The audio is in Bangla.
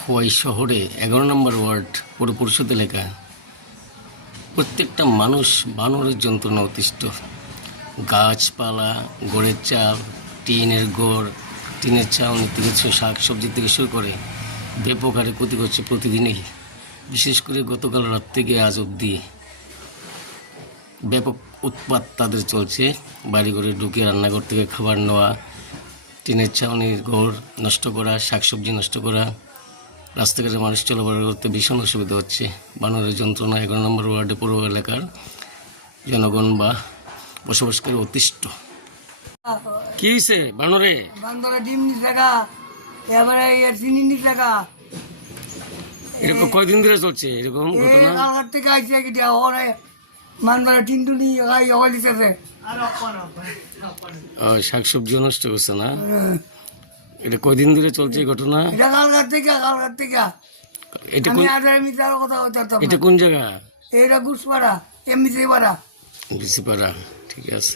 খোয়াই শহরে 11 নম্বর ওয়ার্ড পৌর পরিষদ এলাকা প্রত্যেকটা মানুষ বানরের যন্ত্রণা অতিষ্ঠ। গাছপালা, গড়ের চাল, টিনের গড়, টিনের ছাউনি থেকে শাক সবজি থেকে শুরু করে ব্যাপক হারে ক্ষতি করছে প্রতিদিনই। বিশেষ করে গতকাল রাত থেকে আজ অবধি ব্যাপক উৎপাত তাদের চলছে। বাড়িঘরে ঢুকে রান্নাঘর থেকে খাবার নেওয়া, টিনের ছাউনির ঘর নষ্ট করা, শাকসবজি নষ্ট করা, রাস্তাঘাটে মানুষ চলাফেরা করতে ভীষণ অসুবিধা হচ্ছে। বানরের যন্ত্রণা 11 নম্বর ওয়ার্ডে পৌর এলাকার জনগণ বা বসবাসকারী অতিষ্ঠ। কি হয়েছে বানরে? বান্দরে ডিম নি টাকা, এবারে চিনি নি টাকা। এরকম কয়দিন ধরে চলছে এরকম ঘটনা? কালকার থেকে আইসে কি ওরে মানবারে টিন্টুনি দিতেছে। শাকসবজিও নষ্ট করছে না? এটা কয়দিন ধরে চলছে এই ঘটনা? এটা কালকার থেকে এটা আমি কোন আধারে মিটার কথা বলতাম। এটা কোন জায়গা? এটা গুসপাড়া, এমনি পাড়া। বিসিপাড়া, ঠিক আছে।